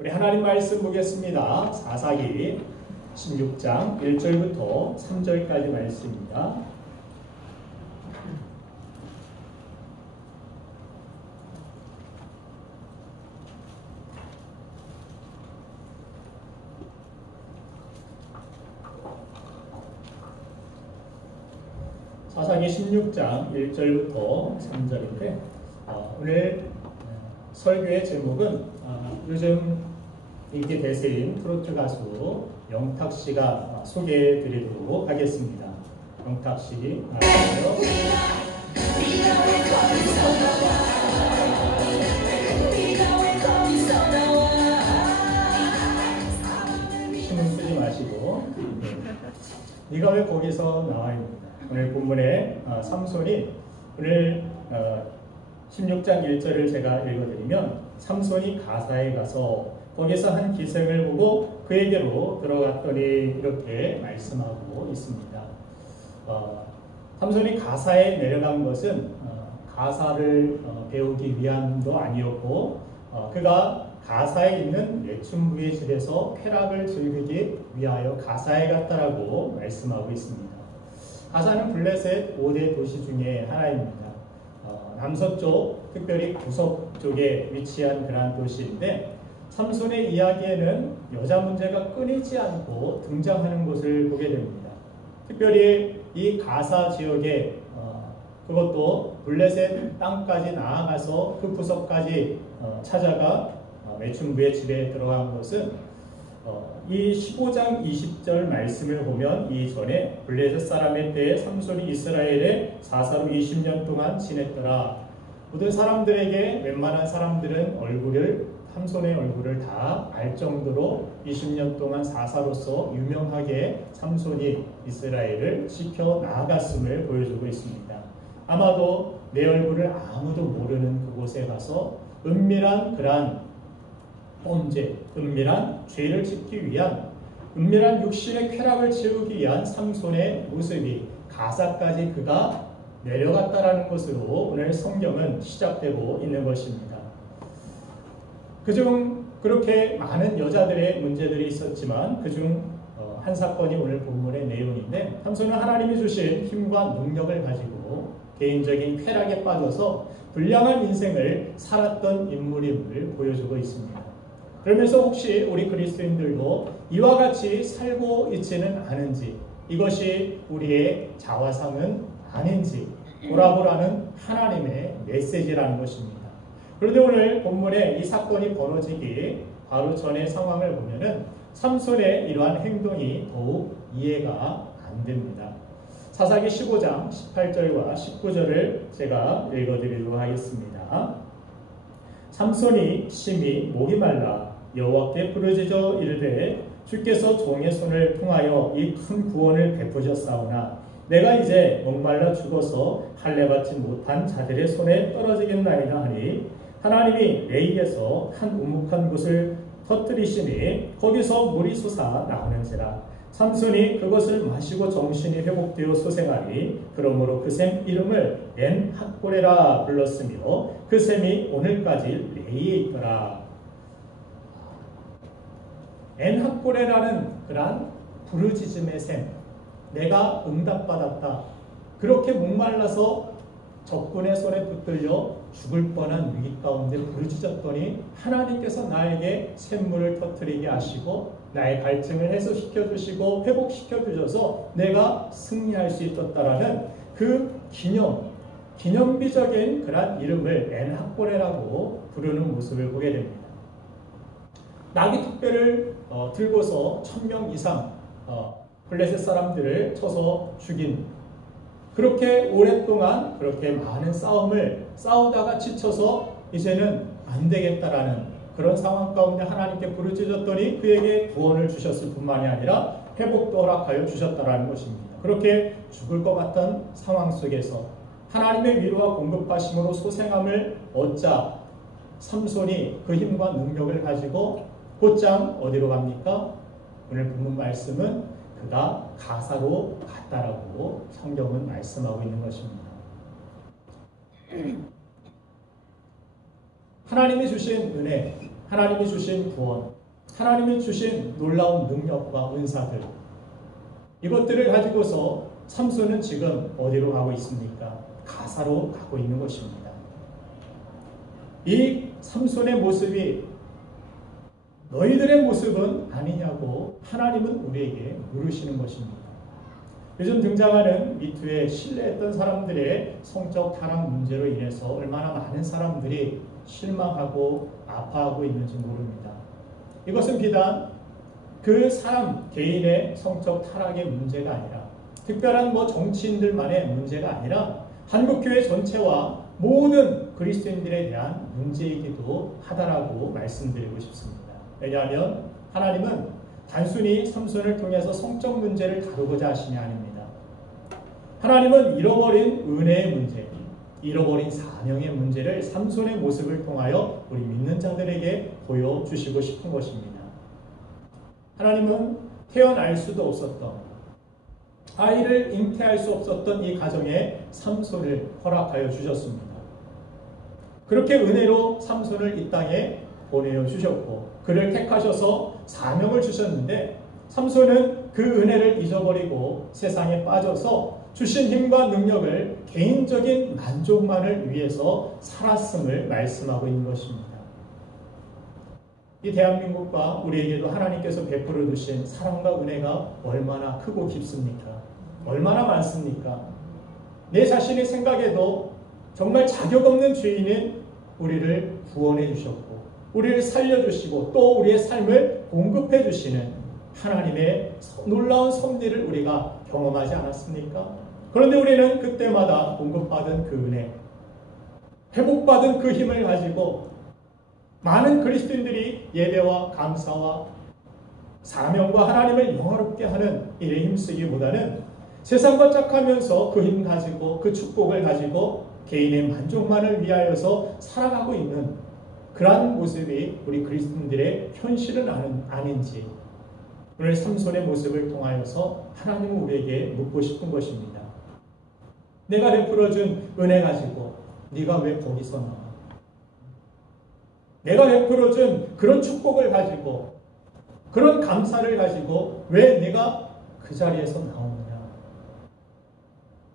우리 하나님 말씀 보겠습니다. 사사기 16장 1절부터 3절까지 말씀입니다. 사사기 16장 1절부터 3절인데 오늘 설교의 제목은 요즘 인기 대세인 트로트 가수 영탁 씨가 소개해 드리도록 하겠습니다. 영탁 씨 나와주세요. 신경 쓰지 마시고 네가 왜 거기서 나와 있는가. 오늘 본문에 삼손이 오늘 16장 1절을 제가 읽어드리면 삼손이 가사에 가서 거기서 한 기생을 보고 그에게로 들어갔더니 이렇게 말씀하고 있습니다. 삼손이 가사에 내려간 것은 가사를 배우기 위함도 아니었고 그가 가사에 있는 매춘부의 집에서 쾌락을 즐기기 위하여 가사에 갔다라고 말씀하고 있습니다. 가사는 블레셋 5대 도시 중에 하나입니다. 남서쪽, 특별히 구석 쪽에 위치한 그러한 도시인데 삼손의 이야기에는 여자 문제가 끊이지 않고 등장하는 것을 보게 됩니다. 특별히 이 가사 지역에 그것도 블레셋 땅까지 나아가서 그 구석까지 찾아가 매춘부의 집에 들어간 것은 이 15장 20절 말씀을 보면 이전에 블레셋 사람의 때에 삼손이 이스라엘의 사사로 20년 동안 지냈더라. 모든 사람들에게 웬만한 사람들은 삼손의 얼굴을 다 알 정도로 20년 동안 사사로서 유명하게 삼손이 이스라엘을 지켜 나아갔음을 보여주고 있습니다. 아마도 내 얼굴을 아무도 모르는 그곳에 가서 은밀한 그러한 범죄, 은밀한 죄를 짓기 위한 은밀한 육신의 쾌락을 채우기 위한 삼손의 모습이 가사까지 그가 내려갔다라는 것으로 오늘 성경은 시작되고 있는 것입니다. 그중 그렇게 많은 여자들의 문제들이 있었지만 그중 한 사건이 오늘 본문의 내용인데 삼손은 하나님이 주신 힘과 능력을 가지고 개인적인 쾌락에 빠져서 불량한 인생을 살았던 인물임을 보여주고 있습니다. 그러면서 혹시 우리 그리스도인들도 이와 같이 살고 있지는 않은지, 이것이 우리의 자화상은 아닌지 돌아보라는 하나님의 메시지라는 것입니다. 그런데 오늘 본문에 이 사건이 벌어지기 바로 전의 상황을 보면은 삼손의 이러한 행동이 더욱 이해가 안 됩니다. 사사기 15장 18절과 19절을 제가 읽어드리도록 하겠습니다. 삼손이 심히 목이 말라 여호와께 부르짖어 이르되 주께서 종의 손을 통하여 이 큰 구원을 베푸셨사오나 내가 이제 목말라 죽어서 할례 받지 못한 자들의 손에 떨어지겠나이다 하니 하나님이 내 입에서 한 우묵한 곳을 터뜨리시니 거기서 물이 솟아 나오는지라. 삼손이 그것을 마시고 정신이 회복되어 소생하니 그러므로 그 샘 이름을 엔학고레라 불렀으며 그 샘이 오늘까지 레이에 있더라. 엔학고레라는 그러한 부르짖음의 샘, 내가 응답받았다. 그렇게 목말라서 적군의 손에 붙들려 죽을 뻔한 위기 가운데 부르짖었더니 하나님께서 나에게 샘물을 터뜨리게 하시고 나의 갈증을 해소시켜 주시고 회복시켜 주셔서 내가 승리할 수 있었다라는 그 기념비적인 그런 이름을 엔학고레라고 부르는 모습을 보게 됩니다. 나귀 툭배를 들고서 1000명 이상 블레셋 사람들을 쳐서 죽인, 그렇게 오랫동안 그렇게 많은 싸움을 싸우다가 지쳐서 이제는 안 되겠다라는 그런 상황 가운데 하나님께 부르짖었더니 그에게 구원을 주셨을 뿐만이 아니라 회복도 허락하여 주셨다라는 것입니다. 그렇게 죽을 것 같던 상황 속에서 하나님의 위로와 공급하심으로 소생함을 얻자 삼손이 그 힘과 능력을 가지고 곧장 어디로 갑니까? 오늘 본문 말씀은 그가 가사로 갔다라고 성경은 말씀하고 있는 것입니다. 하나님이 주신 은혜, 하나님이 주신 구원, 하나님이 주신 놀라운 능력과 은사들, 이것들을 가지고서 삼손은 지금 어디로 가고 있습니까? 가사로 가고 있는 것입니다. 이 삼손의 모습이 너희들의 모습은 아니냐고 하나님은 우리에게 물으시는 것입니다. 요즘 등장하는 미투에 신뢰했던 사람들의 성적 타락 문제로 인해서 얼마나 많은 사람들이 실망하고 아파하고 있는지 모릅니다. 이것은 비단 그 사람 개인의 성적 타락의 문제가 아니라 특별한 정치인들만의 문제가 아니라 한국교회 전체와 모든 그리스도인들에 대한 문제이기도 하다라고 말씀드리고 싶습니다. 왜냐하면 하나님은 단순히 삼손을 통해서 성적 문제를 다루고자 하심이 아닙니다. 하나님은 잃어버린 은혜의 문제, 잃어버린 사명의 문제를 삼손의 모습을 통하여 우리 믿는 자들에게 보여주시고 싶은 것입니다. 하나님은 태어날 수도 없었던, 아이를 잉태할 수 없었던 이 가정에 삼손을 허락하여 주셨습니다. 그렇게 은혜로 삼손을 이 땅에 보내어 주셨고 그를 택하셔서 사명을 주셨는데 삼손은 그 은혜를 잊어버리고 세상에 빠져서 주신 힘과 능력을 개인적인 만족만을 위해서 살았음을 말씀하고 있는 것입니다. 이 대한민국과 우리에게도 하나님께서 베풀어 주신 사랑과 은혜가 얼마나 크고 깊습니까? 얼마나 많습니까? 내 자신의 생각에도 정말 자격 없는 죄인인 우리를 구원해 주셨고 우리를 살려주시고 또 우리의 삶을 공급해 주시는 하나님의 놀라운 섭리를 우리가 경험하지 않았습니까? 그런데 우리는 그때마다 공급받은 그 은혜, 회복받은 그 힘을 가지고 많은 그리스도인들이 예배와 감사와 사명과 하나님을 영화롭게 하는 일에 힘쓰기보다는 세상과 짝하면서 그 힘 가지고 그 축복을 가지고 개인의 만족만을 위하여서 살아가고 있는 그러한 모습이 우리 그리스도인들의 현실은 아닌지 오늘 삼손의 모습을 통하여서 하나님은 우리에게 묻고 싶은 것입니다. 내가 베풀어준 은혜 가지고 네가 왜 거기서 나와? 내가 베풀어준 그런 축복을 가지고 그런 감사를 가지고 왜 네가 그 자리에서 나오느냐?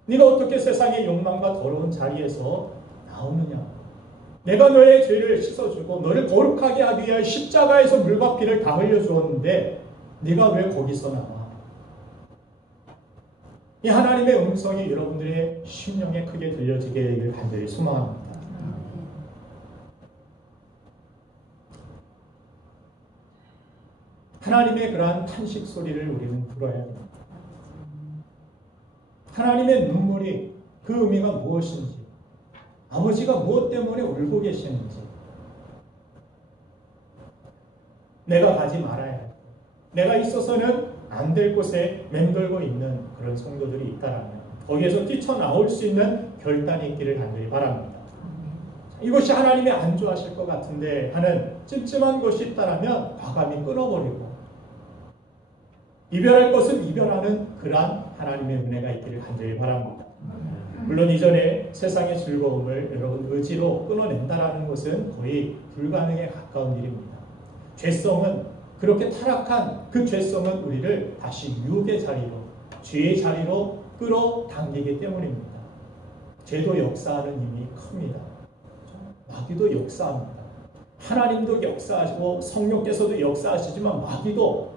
네가 어떻게 세상의 욕망과 더러운 자리에서 나오느냐? 내가 너의 죄를 씻어주고 너를 거룩하게 하기 위하여 십자가에서 물과 피를 다 흘려주었는데 네가 왜 거기서 나와? 이 하나님의 음성이 여러분들의 심령에 크게 들려지게 되기를 간절히 소망합니다. 하나님의 그러한 탄식 소리를 우리는 들어야 됩니다. 하나님의 눈물이 그 의미가 무엇인지, 아버지가 무엇 때문에 울고 계시는지, 내가 가지 말아야 할, 내가 있어서는 안 될 곳에 맴돌고 있는 그런 성도들이 있다라면 거기에서 뛰쳐나올 수 있는 결단이 있기를 간절히 바랍니다. 이것이 하나님이 안 좋아하실 것 같은데 하는 찜찜한 것이 있다라면 과감히 끊어버리고 이별할 것은 이별하는 그러한 하나님의 은혜가 있기를 간절히 바랍니다. 물론 이전에 세상의 즐거움을 여러분 의지로 끊어낸다라는 것은 거의 불가능에 가까운 일입니다. 죄성은 그렇게 타락한 그 죄성은 우리를 다시 유혹의 자리로, 죄의 자리로 끌어당기기 때문입니다. 죄도 역사하는 힘이 큽니다. 마귀도 역사합니다. 하나님도 역사하시고 성령께서도 역사하시지만 마귀도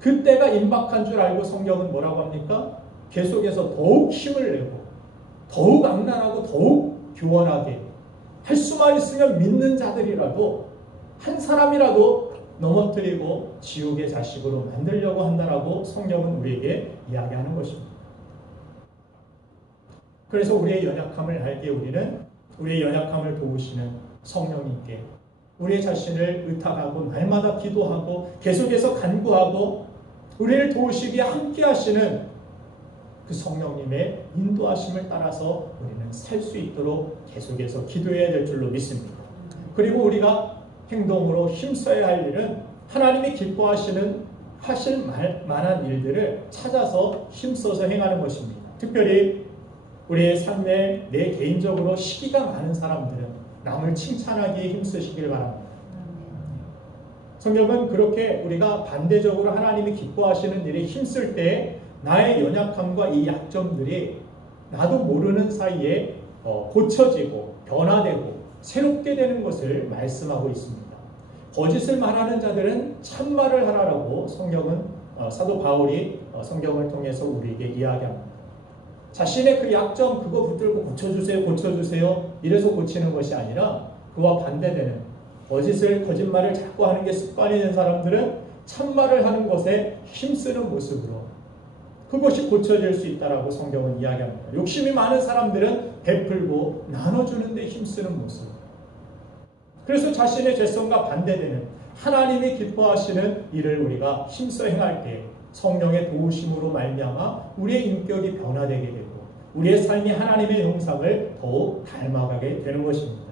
그때가 임박한 줄 알고 성경은 뭐라고 합니까? 계속해서 더욱 힘을 내고 더욱 악랄하고 더욱 교원하게 할 수만 있으면 믿는 자들이라도 한 사람이라도 넘어뜨리고 지옥의 자식으로 만들려고 한다라고 성경은 우리에게 이야기하는 것입니다. 그래서 우리의 연약함을 알게 우리는 우리의 연약함을 도우시는 성령님께 우리의 자신을 의탁하고 날마다 기도하고 계속해서 간구하고 우리를 도우시기에 함께 하시는 그 성령님의 인도하심을 따라서 우리는 살 수 있도록 계속해서 기도해야 될 줄로 믿습니다. 그리고 우리가 행동으로 힘써야 할 일은 하나님이 기뻐하시는 하실 만한 일들을 찾아서 힘써서 행하는 것입니다. 특별히 우리의 삶에 내 개인적으로 시기가 많은 사람들은 남을 칭찬하기에 힘쓰시길 바랍니다. 성경은 그렇게 우리가 반대적으로 하나님이 기뻐하시는 일에 힘쓸 때 나의 연약함과 이 약점들이 나도 모르는 사이에 고쳐지고 변화되고 새롭게 되는 것을 말씀하고 있습니다. 거짓을 말하는 자들은 참말을 하라라고 성경은 사도 바울이 성경을 통해서 우리에게 이야기합니다. 자신의 그 약점 그거 붙들고 고쳐주세요 이래서 고치는 것이 아니라 그와 반대되는 거짓말을 자꾸 하는 게 습관이 된 사람들은 참말을 하는 것에 힘쓰는 모습으로 그것이 고쳐질 수 있다라고 성경은 이야기합니다. 욕심이 많은 사람들은 베풀고 나눠주는 데 힘쓰는 모습. 그래서 자신의 죄성과 반대되는 하나님이 기뻐하시는 일을 우리가 힘써 행할 때 성령의 도우심으로 말미암아 우리의 인격이 변화되게 되고 우리의 삶이 하나님의 형상을 더욱 닮아가게 되는 것입니다.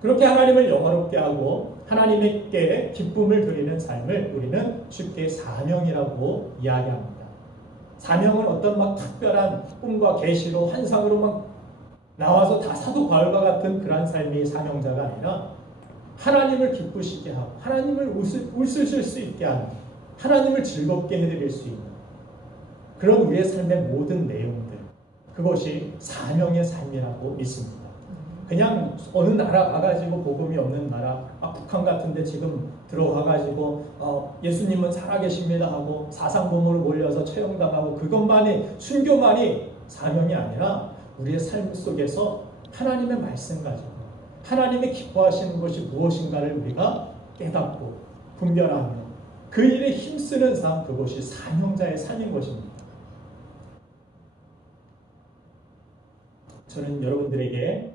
그렇게 하나님을 영화롭게 하고 하나님께 기쁨을 드리는 삶을 우리는 쉽게 사명이라고 이야기합니다. 사명은 어떤 막 특별한 꿈과 계시로 환상으로 막 나와서 다 사도 바울과 같은 그런 삶이 사명자가 아니라 하나님을 기쁘시게 하고 하나님을 웃으실 수 있게 하는 하나님을 즐겁게 해드릴 수 있는 그런 우리의 삶의 모든 내용들 그것이 사명의 삶이라고 믿습니다. 그냥 어느 나라 가가지고 복음이 없는 나라 북한 같은데 지금 들어가가지고 예수님은 살아계십니다 하고 사상범으로 몰려서 처형당하고 그것만이 순교만이 사명이 아니라 우리의 삶 속에서 하나님의 말씀 가지고 하나님이 기뻐하시는 것이 무엇인가를 우리가 깨닫고 분별하며 그 일에 힘쓰는 삶 그것이 사명자의 삶인 것입니다. 저는 여러분들에게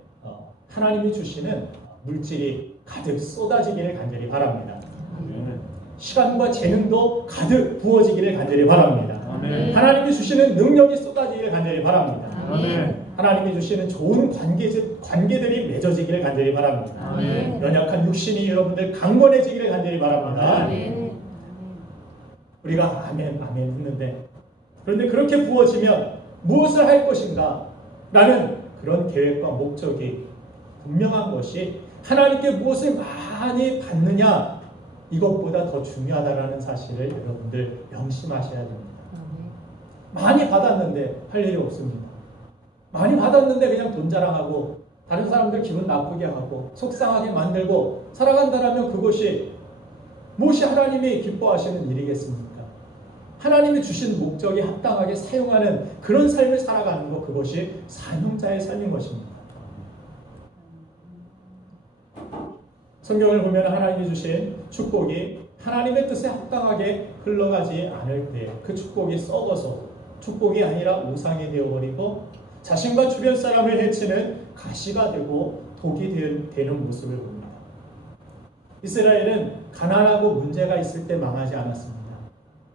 하나님이 주시는 물질이 가득 쏟아지기를 간절히 바랍니다. 아멘. 시간과 재능도 가득 부어지기를 간절히 바랍니다. 아멘. 하나님이 주시는 능력이 쏟아지기를 간절히 바랍니다. 아멘. 하나님이 주시는 좋은 관계들이 맺어지기를 간절히 바랍니다. 아멘. 연약한 육신이 여러분들 강건해지기를 간절히 바랍니다. 아멘. 우리가 아멘 했는데 그런데 그렇게 부어지면 무엇을 할 것인가 라는 그런 계획과 목적이 분명한 것이 하나님께 무엇을 많이 받느냐 이것보다 더 중요하다라는 사실을 여러분들 명심하셔야 됩니다. 많이 받았는데 할 일이 없습니다. 많이 받았는데 그냥 돈 자랑하고 다른 사람들 기분 나쁘게 하고 속상하게 만들고 살아간다라면 그것이 무엇이 하나님이 기뻐하시는 일이겠습니까? 하나님이 주신 목적에 합당하게 사용하는 그런 삶을 살아가는 것 그것이 사명자의 삶인 것입니다. 성경을 보면 하나님이 주신 축복이 하나님의 뜻에 합당하게 흘러가지 않을 때 그 축복이 썩어서 축복이 아니라 우상이 되어버리고 자신과 주변 사람을 해치는 가시가 되고 독이 되는 모습을 봅니다. 이스라엘은 가난하고 문제가 있을 때 망하지 않았습니다.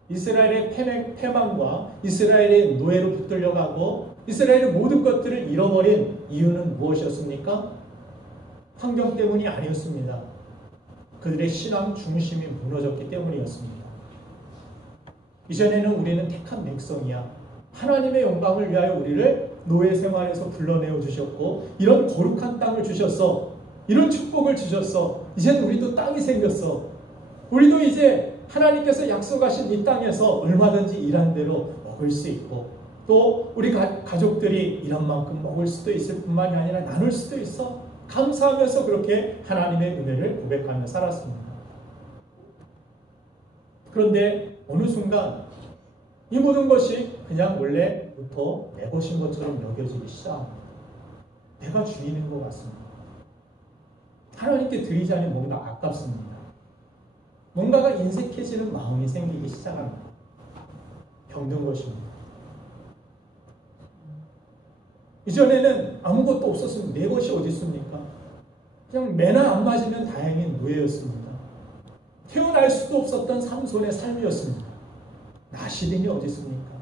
이스라엘의 패망과 이스라엘의 노예로 붙들려가고 이스라엘의 모든 것들을 잃어버린 이유는 무엇이었습니까? 환경 때문이 아니었습니다. 그들의 신앙 중심이 무너졌기 때문이었습니다. 이전에는 우리는 택한 백성이야. 하나님의 영광을 위하여 우리를 노예 생활에서 불러내어 주셨고 이런 거룩한 땅을 주셨어. 이런 축복을 주셨어. 이제는 우리도 땅이 생겼어. 우리도 이제 하나님께서 약속하신 이 땅에서 얼마든지 일한 대로 먹을 수 있고 또 우리 가족들이 일한 만큼 먹을 수도 있을 뿐만이 아니라 나눌 수도 있어. 감사하면서 그렇게 하나님의 은혜를 고백하며 살았습니다. 그런데 어느 순간 이 모든 것이 그냥 원래부터 내 것인 것처럼 여겨지기 시작합니다. 내가 주인인 것 같습니다. 하나님께 드리자니 뭔가 아깝습니다. 뭔가가 인색해지는 마음이 생기기 시작합니다. 병든 것입니다. 이전에는 아무것도 없었습니다. 내 것이 어디 있습니까? 그냥 매나 안 맞으면 다행인 노예였습니다. 태어날 수도 없었던 삼손의 삶이었습니다. 나시린이 어디 있습니까?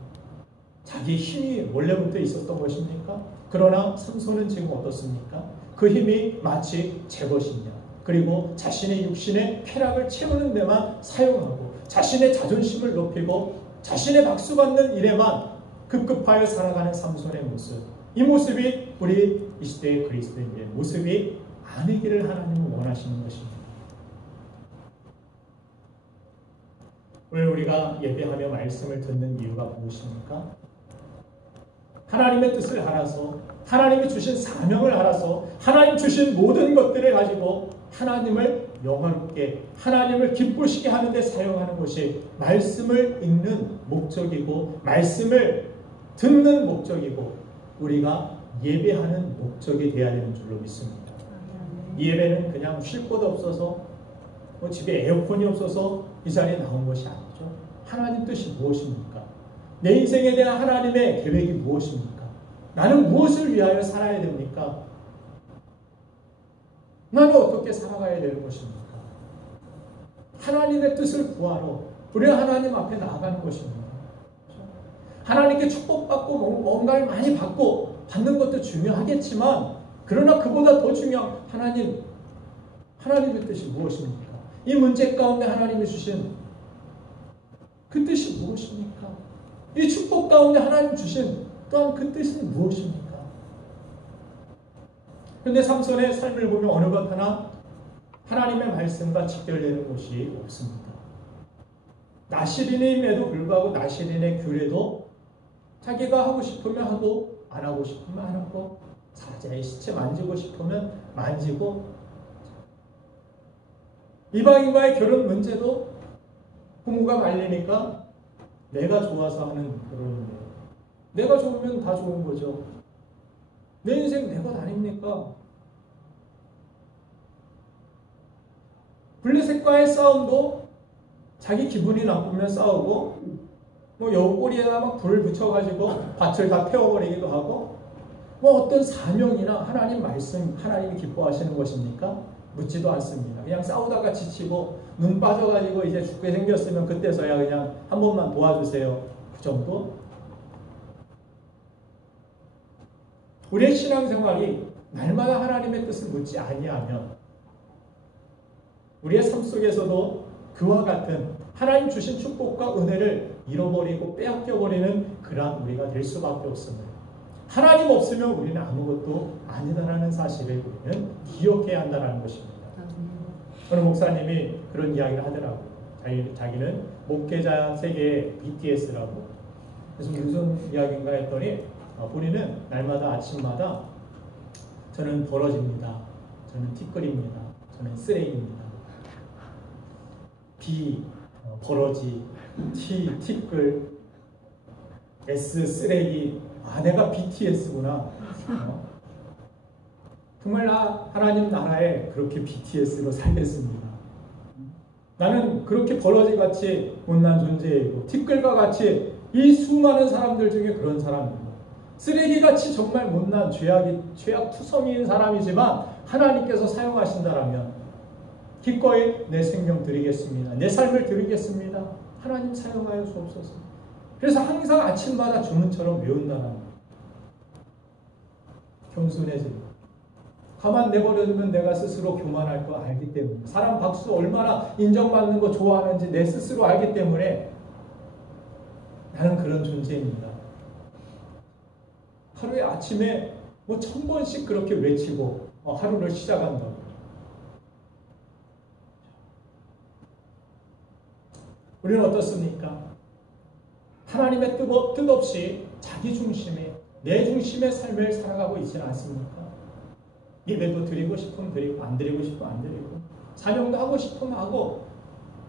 자기 힘이 원래부터 있었던 것입니까? 그러나 삼손은 지금 어떻습니까? 그 힘이 마치 제 것이냐. 그리고 자신의 육신의 쾌락을 채우는 데만 사용하고 자신의 자존심을 높이고 자신의 박수받는 일에만 급급하여 살아가는 삼손의 모습. 이 모습이 우리 이 시대의 그리스도인의 모습이 아니기를 하나님은 원하시는 것입니다. 오늘 우리가 예배하며 말씀을 듣는 이유가 무엇입니까? 하나님의 뜻을 알아서, 하나님이 주신 사명을 알아서, 하나님 주신 모든 것들을 가지고 하나님을 영화롭게, 하나님을 기쁘시게 하는 데 사용하는 것이 말씀을 읽는 목적이고, 말씀을 듣는 목적이고, 우리가 예배하는 목적이 되어야 되는 줄로 믿습니다. 이 예배는 그냥 쉴 곳 없어서, 집에 에어컨이 없어서 이 자리에 나온 것이 아니죠. 하나님 뜻이 무엇입니까? 내 인생에 대한 하나님의 계획이 무엇입니까? 나는 무엇을 위하여 살아야 됩니까? 나는 어떻게 살아가야 되는 것입니까? 하나님의 뜻을 구하러 우리가 하나님 앞에 나아가는 것입니다. 하나님께 축복받고 뭔가를 많이 받는 것도 중요하겠지만, 그러나 그보다 더 중요한 하나님의 뜻이 무엇입니까? 이 문제 가운데 하나님이 주신 그 뜻이 무엇입니까? 이 축복 가운데 하나님 주신 또한 그 뜻은 무엇입니까? 그런데 삼손의 삶을 보면 어느 것 하나 하나님의 말씀과 직결되는 것이 없습니다. 나시린임에도 불구하고 나시린의 규례도 자기가 하고 싶으면 하고 안 하고 싶으면 안 하고, 사자의 시체 만지고 싶으면 만지고, 이방인과의 결혼 문제도 부모가 말리니까 내가 좋아서 하는 결혼이에요. 내가 좋으면 다 좋은 거죠. 내 인생 내 것 아닙니까? 블레셋과의 싸움도 자기 기분이 나쁘면 싸우고, 여우꼬리에다 막 불을 붙여가지고 밭을 다 태워버리기도 하고, 어떤 사명이나 하나님 말씀, 하나님이 기뻐하시는 것입니까? 묻지도 않습니다. 그냥 싸우다가 지치고 눈 빠져가지고 이제 죽게 생겼으면 그때서야 그냥 한 번만 도와주세요. 그 정도? 우리의 신앙생활이 날마다 하나님의 뜻을 묻지 아니하면 우리의 삶 속에서도 그와 같은 하나님 주신 축복과 은혜를 잃어버리고 빼앗겨버리는 그러한 우리가 될 수밖에 없습니다. 하나님 없으면 우리는 아무것도 아니다라는 사실을 우리는 기억해야 한다는 것입니다. 어느 목사님이 그런 이야기를 하더라고요. 자기는 목회자 세계의 BTS라고. 그래서 무슨 이야기인가 했더니 본인은 날마다 아침마다 저는 버러집니다. 저는 티끌입니다. 저는 쓰레기입니다. B 버러지, T 티끌, S 쓰레기. 내가 BTS구나. 정말 하나님 나라에 그렇게 BTS로 살겠습니다. 나는 그렇게 버러지같이 못난 존재이고, 티끌과 같이 이 수많은 사람들 중에 그런 사람이고, 쓰레기같이 정말 못난 죄악투성이인 사람이지만 하나님께서 사용하신다라면 기꺼이 내 생명 드리겠습니다. 내 삶을 드리겠습니다. 하나님 사용하여 주옵소서. 그래서 항상 아침마다 주문처럼 외운다는 거예요. 겸손해지고, 가만 내버려두면 내가 스스로 교만할 거 알기 때문에, 사람 박수 얼마나 인정받는 거 좋아하는지 내 스스로 알기 때문에 나는 그런 존재입니다. 하루에 아침에 1000번씩 그렇게 외치고 하루를 시작한다고. 우리는 어떻습니까? 하나님의 뜻 없이 자기 중심의, 내 중심의 삶을 살아가고 있지는 않습니까? 예배도 드리고 싶으면 드리고, 안 드리고 싶으면 안 드리고, 사명도 하고 싶으면 하고,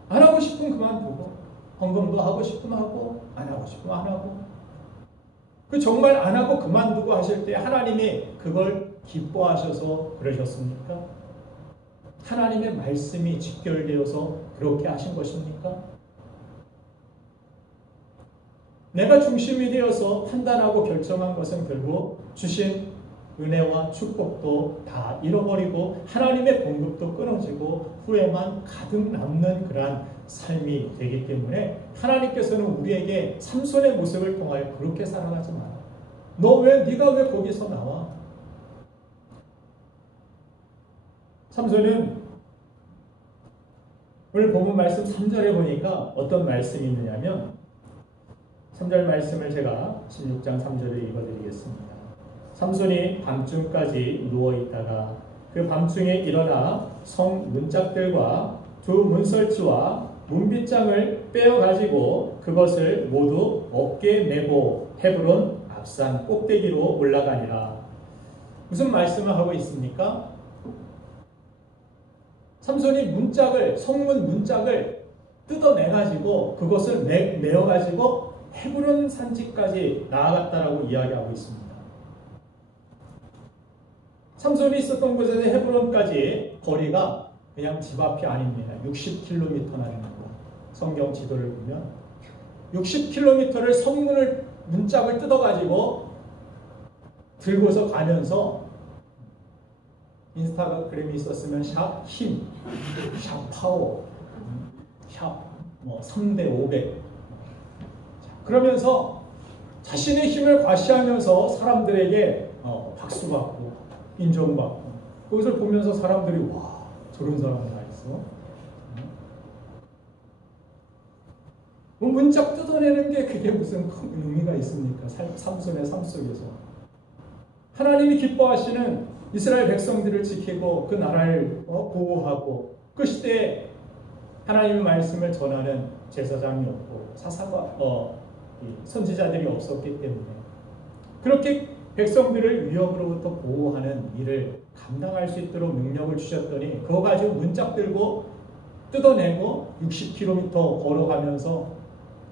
안 하고 싶으면 그만두고, 헌금도 하고 싶으면 하고, 안 하고 싶으면 안 하고. 정말 안 하고 그만두고 하실 때 하나님이 그걸 기뻐하셔서 그러셨습니까? 하나님의 말씀이 직결되어서 그렇게 하신 것입니까? 내가 중심이 되어서 판단하고 결정한 것은 결국 주신 은혜와 축복도 다 잃어버리고 하나님의 공급도 끊어지고 후회만 가득 남는 그러한 삶이 되기 때문에 하나님께서는 우리에게 삼손의 모습을 통하여 그렇게 살아가지 마라. 네가 왜 거기서 나와? 삼손은 오늘 본문 말씀 3절에 보니까 어떤 말씀이 있느냐면, 3절 말씀을 제가 16장 3절을 읽어드리겠습니다. 삼손이 밤중까지 누워있다가 그 밤중에 일어나 성 문짝들과 두 문설치와 문빗장을 빼어가지고 그것을 모두 어깨에 메고 헤브론 앞산 꼭대기로 올라가니라. 무슨 말씀을 하고 있습니까? 삼손이 문짝을, 성문 문짝을 뜯어내가지고 그것을 메어가지고 헤브론 산지까지 나아갔다라고 이야기하고 있습니다. 삼손이 있었던 곳에서 헤브론까지 거리가 그냥 집 앞이 아닙니다. 60km나 됩니다. 성경 지도를 보면 60km를 성문을 문짝을 뜯어가지고 들고서 가면서 인스타그램이 있었으면 샵 힘, 샵 파워, 샵 3대 500 그러면서 자신의 힘을 과시하면서 사람들에게 박수받고 인정받고 그것을 보면서 사람들이 와 저런 사람이 다 있어. 문짝 뜯어내는 게 그게 무슨 큰 의미가 있습니까? 삼손의 삶 속에서 하나님이 기뻐하시는 이스라엘 백성들을 지키고 그 나라를 보호하고 그 시대에 하나님의 말씀을 전하는 제사장이 없고 사사가 선지자들이 없었기 때문에 그렇게 백성들을 위협으로부터 보호하는 일을 감당할 수 있도록 능력을 주셨더니 그거 가지고 문짝 들고 뜯어내고 60km 걸어가면서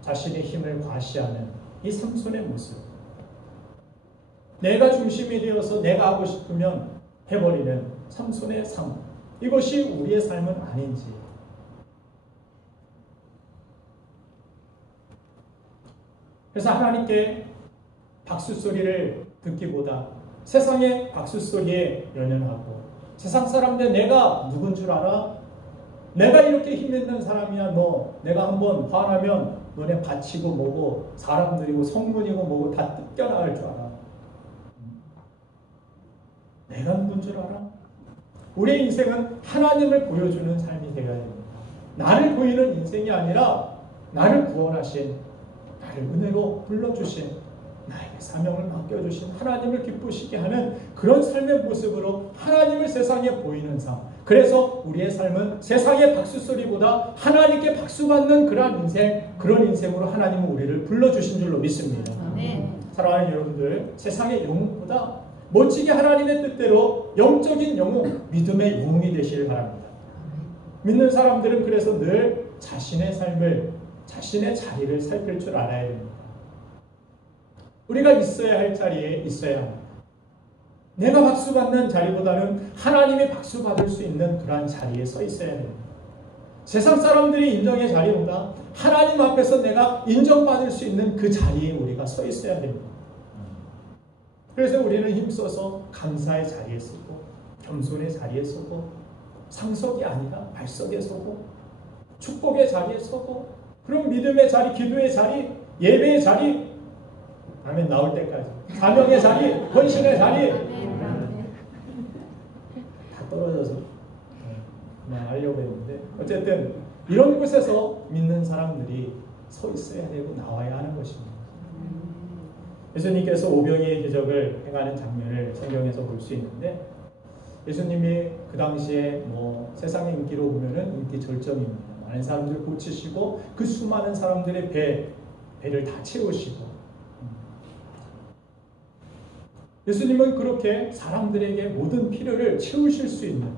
자신의 힘을 과시하는 이 삼손의 모습. 내가 중심이 되어서 내가 하고 싶으면 해버리는 삼손의 삶. 이것이 우리의 삶은 아닌지. 그래서 하나님께 박수 소리를 듣기보다 세상의 박수 소리에 연연하고 세상 사람들 내가 누군 줄 알아? 내가 이렇게 힘 있는 사람이야. 너 내가 한번 화나면 너네 바치고 뭐고 사람들이고 성문이고 뭐고 다 뜯겨나갈 줄 알아. 내가 누군 줄 알아? 우리의 인생은 하나님을 보여주는 삶이 되어야 됩니다. 나를 보이는 인생이 아니라 나를 구원하신 나를 은혜로 불러주신 나에게 사명을 맡겨주신 하나님을 기쁘시게 하는 그런 삶의 모습으로 하나님을 세상에 보이는 삶. 그래서 우리의 삶은 세상의 박수소리보다 하나님께 박수받는 그런 인생으로 하나님은 우리를 불러주신 줄로 믿습니다. 사랑하는 여러분들, 세상의 영웅보다 멋지게 하나님의 뜻대로 영적인 영웅, 믿음의 영웅이 되시길 바랍니다. 믿는 사람들은 그래서 늘 자신의 삶을, 자신의 자리를 살필 줄 알아야 됩니다. 우리가 있어야 할 자리에 있어야 합니다. 내가 박수받는 자리보다는 하나님이 박수받을 수 있는 그러한 자리에 서 있어야 됩니다. 세상 사람들이 인정의 자리보다 하나님 앞에서 내가 인정받을 수 있는 그 자리에 우리가 서 있어야 됩니다. 그래서 우리는 힘써서 감사의 자리에 서고 겸손의 자리에 서고 상석이 아니라 발석에 서고 축복의 자리에 서고 그런 믿음의 자리, 기도의 자리, 예배의 자리 아멘 나올 때까지 사명의 자리, 헌신의 자리 다 떨어져서 그냥 하려고 했는데 어쨌든 이런 곳에서 믿는 사람들이 서 있어야 되고 나와야 하는 것입니다. 예수님께서 오병이의 기적을 행하는 장면을 성경에서 볼 수 있는데 예수님이 그 당시에 세상의 인기로 보면은 인기 절정입니다. 많은 사람들을 고치시고 그 수많은 사람들의 배를 다 채우시고 예수님은 그렇게 사람들에게 모든 필요를 채우실 수 있는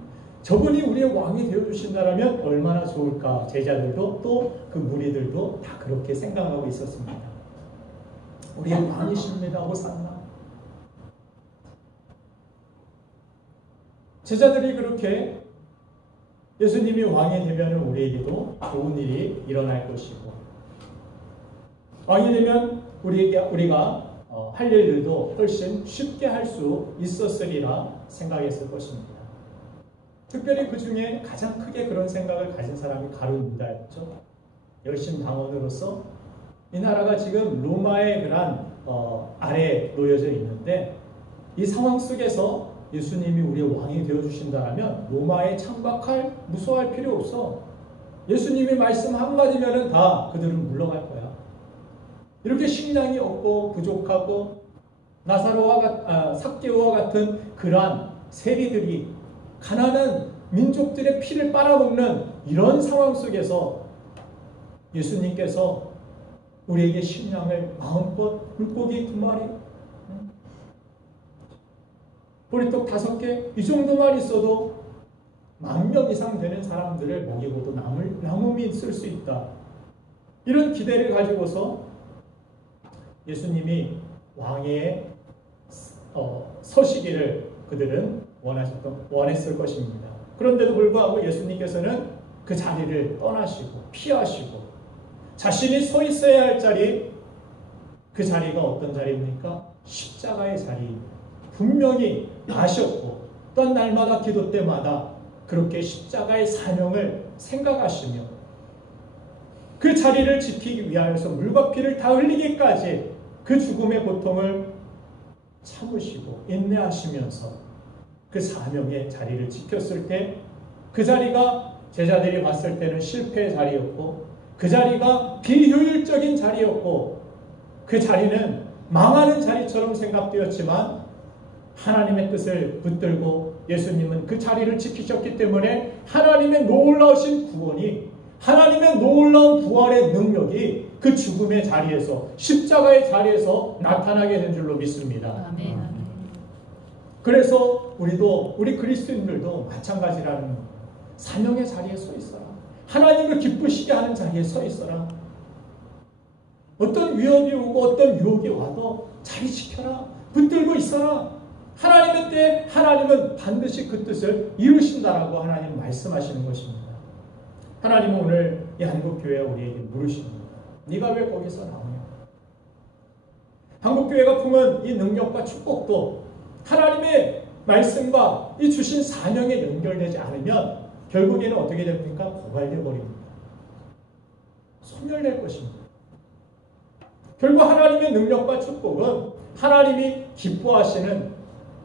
저분이 우리의 왕이 되어주신다면 얼마나 좋을까. 제자들도 또 그 무리들도 다 그렇게 생각하고 있었습니다. 우리의 왕이십니다. 호산나. 제자들이 그렇게 예수님이 왕이 되면 우리에게도 좋은 일이 일어날 것이고 왕이 되면 우리가 할 일들도 훨씬 쉽게 할 수 있었으리라 생각했을 것입니다. 특별히 그 중에 가장 크게 그런 생각을 가진 사람이 가룟 유다였죠. 열심 당원으로서 이 나라가 지금 로마의 그런 아래에 놓여져 있는데 이 상황 속에서 예수님이 우리의 왕이 되어주신다면 로마에 창박할, 무서워할 필요 없어. 예수님이 말씀 한마디면 다 그들은 물러갈 거야. 이렇게 식량이 없고 부족하고 삭개오와 같은 그러한 세리들이 가난한 민족들의 피를 빨아먹는 이런 상황 속에서 예수님께서 우리에게 식량을 마음껏 물고기 2마리, 보리떡 5개 이 정도만 있어도 10,000명 이상 되는 사람들을 먹이고도 남음이 있을 수 있다. 이런 기대를 가지고서 예수님이 왕에 서시기를 그들은 원했을 것입니다. 그런데도 불구하고 예수님께서는 그 자리를 떠나시고 피하시고 자신이 서 있어야 할 자리, 그 자리가 어떤 자리입니까? 십자가의 자리. 분명히 아셨고 어떤 날마다 기도 때마다 그렇게 십자가의 사명을 생각하시며 그 자리를 지키기 위하여서 물과 피를 다 흘리기까지 그 죽음의 고통을 참으시고 인내하시면서 그 사명의 자리를 지켰을 때 그 자리가 제자들이 봤을 때는 실패의 자리였고 그 자리가 비효율적인 자리였고 그 자리는 망하는 자리처럼 생각되었지만 하나님의 뜻을 붙들고 예수님은 그 자리를 지키셨기 때문에 하나님의 놀라우신 구원이, 하나님의 놀라운 부활의 능력이 그 죽음의 자리에서, 십자가의 자리에서 나타나게 된 줄로 믿습니다. 아멘. 그래서 우리 그리스도인들도 마찬가지라는 거예요. 사명의 자리에 서 있어라. 하나님을 기쁘시게 하는 자리에 서 있어라. 어떤 위협이 오고 어떤 유혹이 와도 자리 지켜라. 붙들고 있어라. 하나님의 때에 하나님은 반드시 그 뜻을 이루신다라고 하나님 말씀하시는 것입니다. 하나님은 오늘 이 한국교회가 우리에게 물으십니다. 네가 왜 거기서 나오냐? 한국교회가 품은 이 능력과 축복도 하나님의 말씀과 이 주신 사명에 연결되지 않으면 결국에는 어떻게 됩니까? 고갈되어 버립니다. 소멸될 것입니다. 결국 하나님의 능력과 축복은 하나님이 기뻐하시는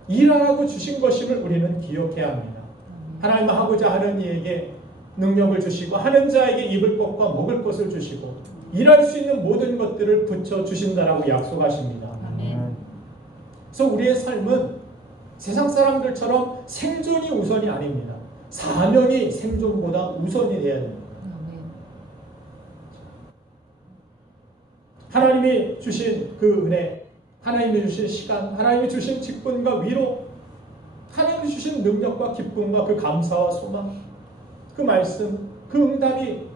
일하라고 주신 것임을 우리는 기억해야 합니다. 하나님은 하고자 하는 이에게 능력을 주시고 하는 자에게 입을 것과 먹을 것을 주시고 일할 수 있는 모든 것들을 붙여 주신다라고 약속하십니다. 아멘. 그래서 우리의 삶은 세상 사람들처럼 생존이 우선이 아닙니다. 사명이 생존보다 우선이 되어야 됩니다. 하나님이 주신 그 은혜, 하나님이 주신 시간, 하나님이 주신 직분과 위로, 하나님이 주신 능력과 기쁨과 그 감사와 소망, 그 말씀, 그 응답이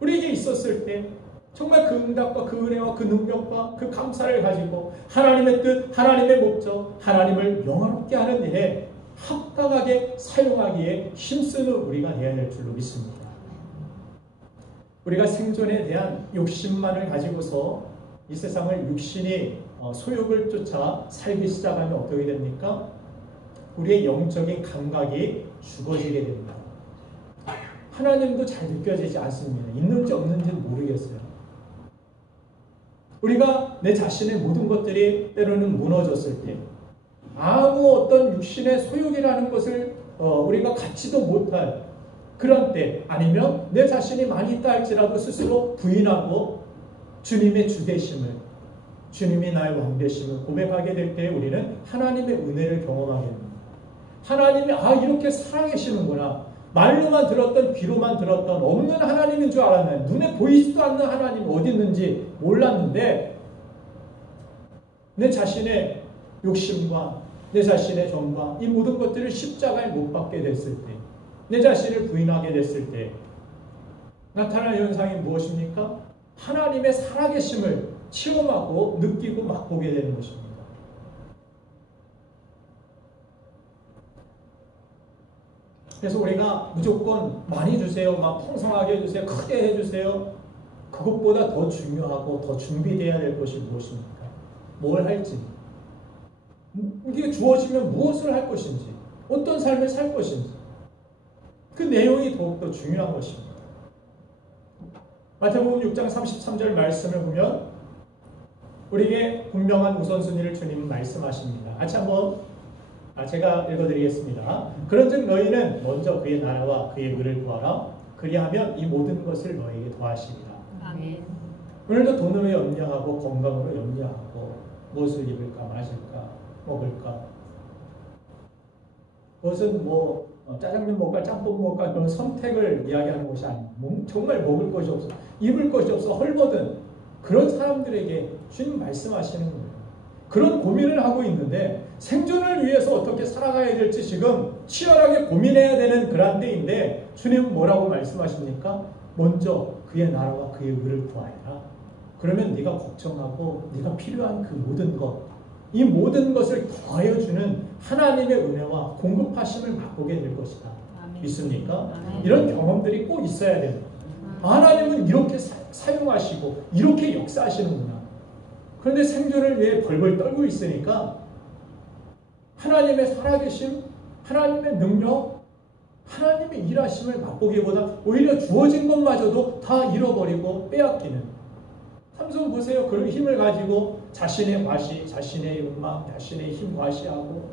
우리에게 있었을 때 정말 그 응답과 그 은혜와 그 능력과 그 감사를 가지고 하나님의 뜻, 하나님의 목적, 하나님을 영화롭게 하는 일에 합당하게 사용하기에 힘쓰는 우리가 되어야 될 줄로 믿습니다. 우리가 생존에 대한 욕심만을 가지고서 이 세상을 육신이 소욕을 쫓아 살기 시작하면 어떻게 됩니까? 우리의 영적인 감각이 죽어지게 됩니다. 하나님도 잘 느껴지지 않습니다. 있는지 없는지는 모르겠어요. 우리가 내 자신의 모든 것들이 때로는 무너졌을 때 아무 어떤 육신의 소욕이라는 것을 우리가 갖지도 못할 그런 때, 아니면 내 자신이 많이 있다 할지라도 스스로 부인하고 주님의 주되심을, 주님이 나의 왕되심을 고백하게 될 때 우리는 하나님의 은혜를 경험하게 됩니다. 하나님이 이렇게 살아계시는구나. 말로만 들었던, 귀로만 들었던 없는 하나님인 줄 알았는데, 눈에 보이지도 않는 하나님이 어디 있는지 몰랐는데 내 자신의 욕심과 내 자신의 정과 이 모든 것들을 십자가에 못 박게 됐을 때, 내 자신을 부인하게 됐을 때 나타날 현상이 무엇입니까? 하나님의 살아계심을 체험하고 느끼고 맛보게 되는 것입니다. 그래서 우리가 무조건 많이 주세요, 막 풍성하게 해주세요, 크게 해주세요. 그것보다 더 중요하고 더 준비되어야 될 것이 무엇입니까? 뭘 할지, 이게 주어지면 무엇을 할 것인지, 어떤 삶을 살 것인지, 그 내용이 더욱더 중요한 것입니다. 마태복음 6장 33절 말씀을 보면 우리에게 분명한 우선순위를 주님은 말씀하십니다. 같이 한번 제가 읽어드리겠습니다. 그런즉 너희는 먼저 그의 나라와 그의 의를 구하라. 그리하면 이 모든 것을 너희에게 더하시리라. 아멘. 오늘도 돈으로 염려하고 건강으로 염려하고 무엇을 입을까 마실까 먹을까, 그것은 짜장면 먹을까 짬뽕 먹을까 그런 선택을 이야기하는 것이 아니고 정말 먹을 것이 없어 입을 것이 없어 헐벗은 그런 사람들에게 주님 말씀하시는 거예요. 그런 고민을 하고 있는데 생존을 위해서 어떻게 살아가야 될지 지금 치열하게 고민해야 되는 그런 때인데 주님은 뭐라고 말씀하십니까? 먼저 그의 나라와 그의 의를 구하여라. 그러면 네가 걱정하고 네가 필요한 그 모든 것, 이 모든 것을 더하여주는 하나님의 은혜와 공급하심을 맛보게 될 것이다. 아멘. 믿습니까? 아멘. 이런 경험들이 꼭 있어야 됩니다. 하나님은 이렇게 사용하시고 이렇게 역사하시는구나. 그런데 생존을 위해 벌벌 떨고 있으니까 하나님의 살아계심, 하나님의 능력, 하나님의 일하심을 맛보기보다 오히려 주어진 것마저도 다 잃어버리고 빼앗기는. 삼손 보세요. 그런 힘을 가지고 자신의 과시, 자신의 욕망, 자신의 힘 과시하고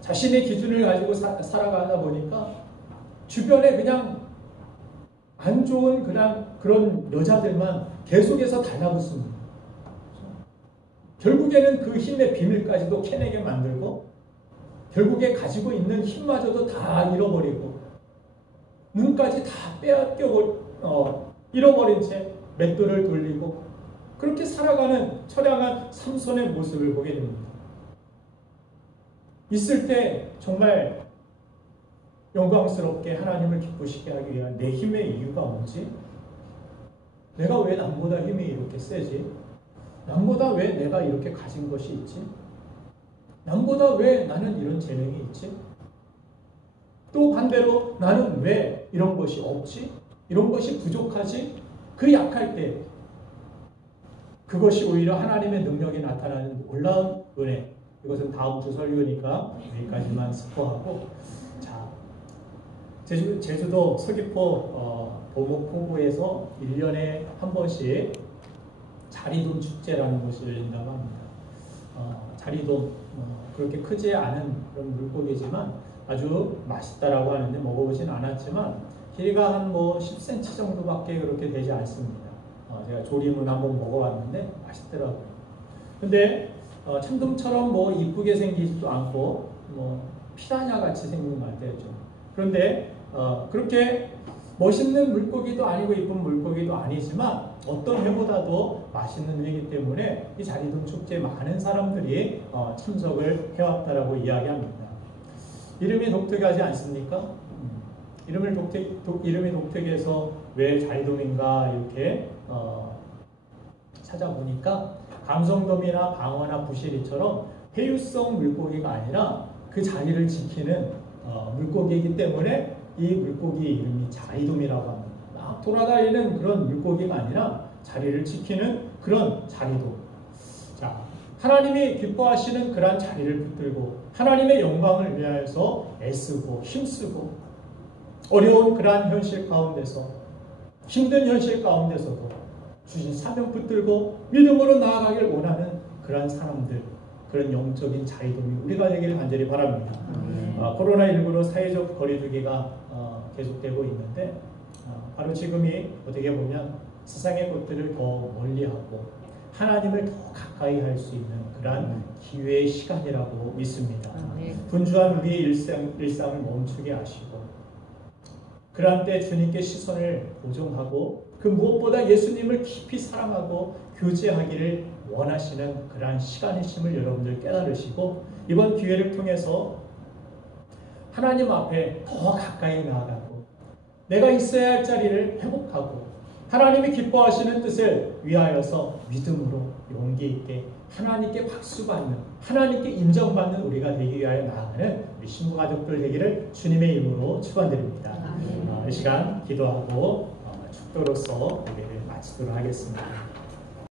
자신의 기준을 가지고 살아가다 보니까 주변에 그냥 안 좋은 그런 여자들만 계속해서 달라붙습니다. 결국에는 그 힘의 비밀까지도 캐내게 만들고 결국에 가지고 있는 힘마저도 다 잃어버리고 눈까지 다 빼앗겨 잃어버린 채 맷돌을 돌리고 그렇게 살아가는 처량한 삼손의 모습을 보게 됩니다. 있을 때 정말 영광스럽게 하나님을 기쁘시게 하기 위한 내 힘의 이유가 뭐지? 내가 왜 남보다 힘이 이렇게 세지? 남보다 왜 내가 이렇게 가진 것이 있지? 남보다 왜 나는 이런 재능이 있지? 또 반대로 나는 왜 이런 것이 없지? 이런 것이 부족하지? 그 약할 때 그것이 오히려 하나님의 능력이 나타나는 놀라운 은혜. 이것은 다음 주 설교니까 여기까지만 스포하고, 자, 제주도 서귀포 보목포구에서 1년에 한 번씩 자리돔 축제라는 것이 열린다고 합니다. 자리돔 그렇게 크지 않은 그런 물고기지만 아주 맛있다라고 하는데 먹어보진 않았지만 길이가 한 10cm 정도밖에 그렇게 되지 않습니다. 제가 조림은 한번 먹어봤는데 맛있더라고요. 근데 참돔처럼 이쁘게 생기지도 않고 피라냐 같이 생긴 것 같아요. 좀. 그런데 그렇게 멋있는 물고기도 아니고 이쁜 물고기도 아니지만 어떤 회보다도 맛있는 회이기 때문에 이 자리돔 축제에 많은 사람들이 참석을 해왔다라고 이야기합니다. 이름이 독특하지 않습니까? 이름이 독특해서 왜 자리돔인가 이렇게 찾아보니까 감성돔이나 방어나 부시리처럼 회유성 물고기가 아니라 그 자리를 지키는 물고기이기 때문에 이 물고기 이름이 자리돔이라고 합니다. 막 돌아다니는 그런 물고기가 아니라 자리를 지키는 그런 자리돔. 자, 하나님이 기뻐하시는 그러한 자리를 붙들고 하나님의 영광을 위하여서 애쓰고 힘쓰고 어려운 그러한 현실 가운데서 힘든 현실 가운데서도 주신 사명 붙들고 믿음으로 나아가길 원하는 그러한 사람들, 그런 영적인 자리돔이 우리가 되기를 간절히 바랍니다. 코로나19로 사회적 거리두기가 계속되고 있는데 바로 지금이 어떻게 보면 세상의 것들을 더 멀리하고 하나님을 더 가까이 할 수 있는 그러한 기회의 시간이라고 믿습니다. 분주한 우리의 일상을 멈추게 하시고 그러한 때 주님께 시선을 고정하고 그 무엇보다 예수님을 깊이 사랑하고 교제하기를 원하시는 그러한 시간이심을 여러분들 깨달으시고 이번 기회를 통해서 하나님 앞에 더 가까이 나아가고 내가 있어야 할 자리를 회복하고 하나님이 기뻐하시는 뜻을 위하여서 믿음으로 용기 있게 하나님께 박수받는 하나님께 인정받는 우리가 되기 위하여 나아가는 우리 신부 가족들 되기를 주님의 이름으로 축원드립니다. 이 시간 기도하고 축도로서 예배를 마치도록 하겠습니다.